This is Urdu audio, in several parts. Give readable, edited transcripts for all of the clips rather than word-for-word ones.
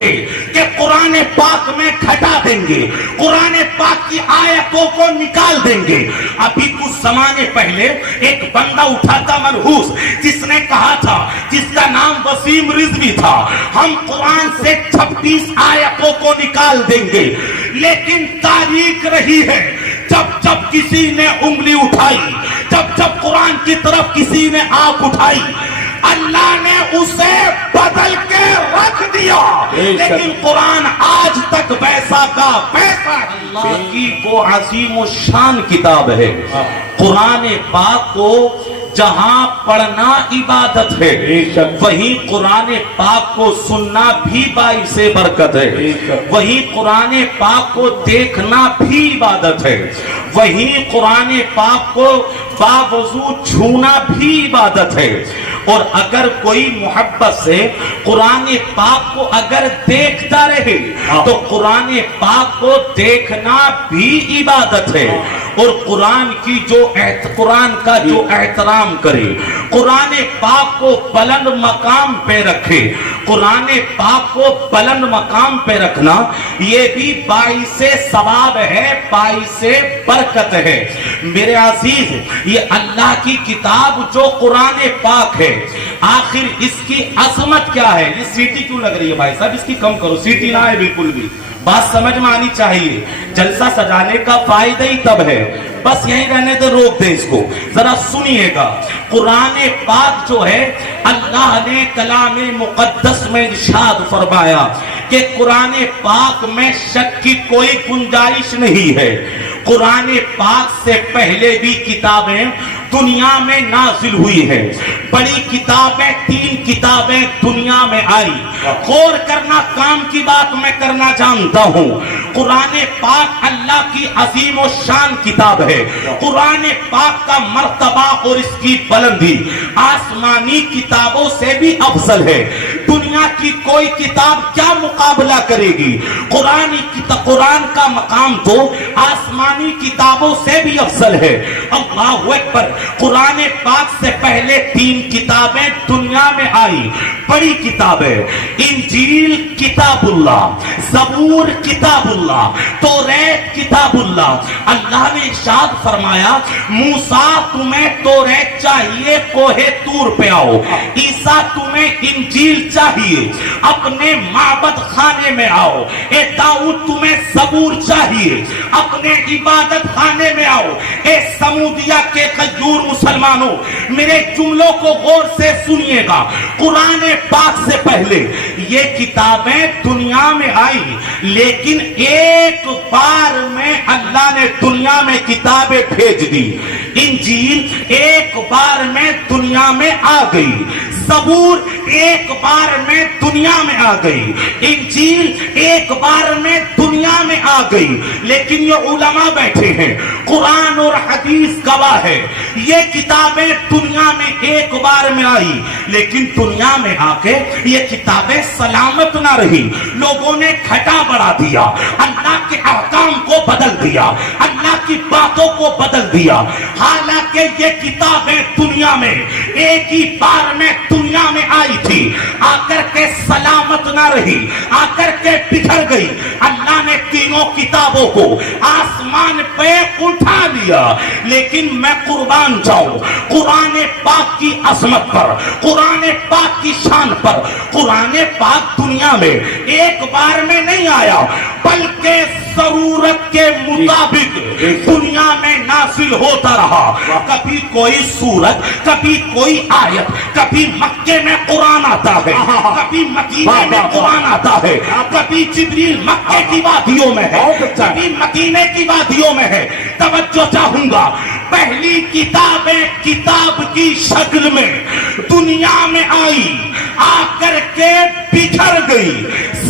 کہ قرآن پاک میں گھٹا دیں گے، قرآن پاک کی آیتوں کو نکال دیں گے۔ ابھی کچھ زمانے پہلے ایک بندہ اٹھا تھا منحوس، جس نے کہا تھا، جس کا نام وسیم رضوی تھا، ہم قرآن سے 36 آیتوں کو نکال دیں گے۔ لیکن تاریخ رہی ہے، جب جب کسی نے انگلی اٹھائی، جب جب قرآن کی طرف کسی نے آنکھ اٹھائی، اللہ نے اسے بدل کے رکھ دیا۔ لیکن قرآن آج تک ویسا کا ویسا ہے۔ اللہ کی وہ عظیم و شان کتاب ہے، قرآن پاک کو جہاں پڑھنا عبادت ہے، وہیں قرآن پاک کو سننا بھی باعث برکت ہے، وہیں قرآن پاک کو دیکھنا بھی عبادت ہے، وہیں قرآن پاک کو باوضو چھونا بھی عبادت ہے۔ اور اگر کوئی محبت سے قرآن پاک کو اگر دیکھتا رہے تو قرآن پاک کو دیکھنا بھی عبادت ہے۔ اور قرآن کا جو احترام کرے، قرآن پاک کو بلند مقام پہ رکھے، قرآن پاک کو بلند مقام پہ رکھنا یہ بھی باعث ثواب ہے، باعث برکت ہے۔ میرے عزیز، یہ اللہ کی کتاب جو قرآن پاک ہے، آخر اس کی عظمت کیا ہے؟ یہ سیٹی کیوں لگ رہی ہے بھائی صاحب؟ اس کی کم کرو، سیٹی نہ ہے بالکل بھی، بات سمجھ میں آنی چاہیے۔ جلسہ سجانے کا فائدہ ہی تب ہے، بس یہیں رہنے دے، روک دیں اس کو، ذرا سنیے گا۔ قرآن پاک جو ہے، اللہ نے کلام مقدس میں ارشاد فرمایا کہ قرآن پاک میں شک کی کوئی گنجائش نہیں ہے۔ قرآن پاک سے پہلے بھی کتابیں دنیا میں نازل ہوئی ہیں، بڑی کتابیں 3 کتابیں دنیا میں آئی۔ غور کرنا کام کی بات میں کرنا جانتا ہوں۔ قرآن پاک اللہ کی عظیم و شان کتاب ہے۔ قرآن پاک کا مرتبہ اور اس کی بلندی آسمانی کتابوں سے بھی افضل ہے۔ دنیا کی کوئی کتاب کیا مقابلہ کرے گی؟ قرآن کا مقام تو آسمانی کتابوں سے بھی افضل ہے۔ اللہ اکبر۔ قرآن پاک سے پہلے 3 کتابیں دنیا میں آئی، بڑی کتابیں، انجیل کتاب اللہ، زبور کتاب اللہ، توریت کتاب اللہ۔ اللہ نے ارشاد فرمایا، موسیٰ تمہیں توریت چاہیے کوہ طور پہ آؤ، عیسیٰ تمہیں انجیل چاہیے اپنے معبد خانے میں آؤ، اے داؤد تمہیں زبور چاہیے اپنے عبادت خانے میں آؤ۔ اے سمودیہ کے غیور مسلمانوں، میرے جملوں کو غور سے سنیے گا۔ قرآن پاک سے پہلے یہ کتابیں دنیا میں آئی، لیکن ایک بار میں اللہ نے دنیا میں کتابیں بھیج دی۔ انجیل ایک بار میں دنیا میں آ گئی، زبور ایک بار میں دنیا میں آ گئی، انجیل ایک بار میں دنیا میں آ گئی۔ لیکن یہ علماء بیٹھے ہیں، قرآن اور حدیث گواہ ہے، یہ کتابیں دنیا میں ایک بار میں آئی، لیکن دنیا میں آ کے یہ کتابیں سلامت نہ رہی۔ لوگوں نے گھٹا بڑھا دیا، اللہ کے احکام کو بدل دیا، اللہ کی باتوں کو بدل دیا۔ حالانکہ یہ کتابیں دنیا میں ایک ہی بار میں دنیا میں آئی تھی، آ کر کے سلامت نہ رہی، آ کر کے بکھر گئی۔ اللہ نے تینوں کتابوں کو آسمان پہ اٹھا لیا۔ لیکن میں قربان جاؤں قرآن پاک کی عظمت پر، قرآن پاک کی شان پر۔ قرآن پاک دنیا میں ایک بار میں نہیں آیا، بلکہ ضرورت کے مطابق دنیا میں نازل ہوتا رہا۔ کبھی کوئی سورت، کبھی کوئی آیت، کبھی مکے میں قرآن آتا ہے، کبھی مدینے میں قرآن آتا ہے، کبھی جبریل مکے کی وادیوں میں ہے، کبھی مدینے کی وادیوں میں ہے۔ توجہ چاہوں گا، پہلی کتابیں کتاب کی شکل میں دنیا میں آئی، آ کر کے بکھر گئی،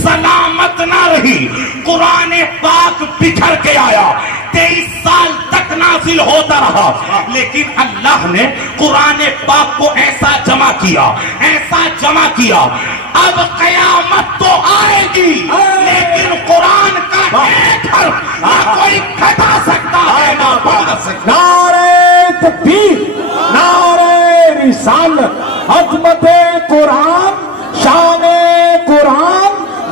سلامت نہ رہی۔ قرآن پاک بکھر کے آیا، 23 سال تک نازل ہوتا رہا، لیکن اللہ نے قرآن پاک کو ایسا جمع کیا، ایسا جمع کیا۔ اب قیامت تو آئے گی، لیکن قرآن کا ایک حرف نہ کوئی گھٹا سکتا ہے نہ بڑھا سکتا۔ نعرہ تکبیر، نعرہ رسالت، عظمت قرآن، شان قرآن،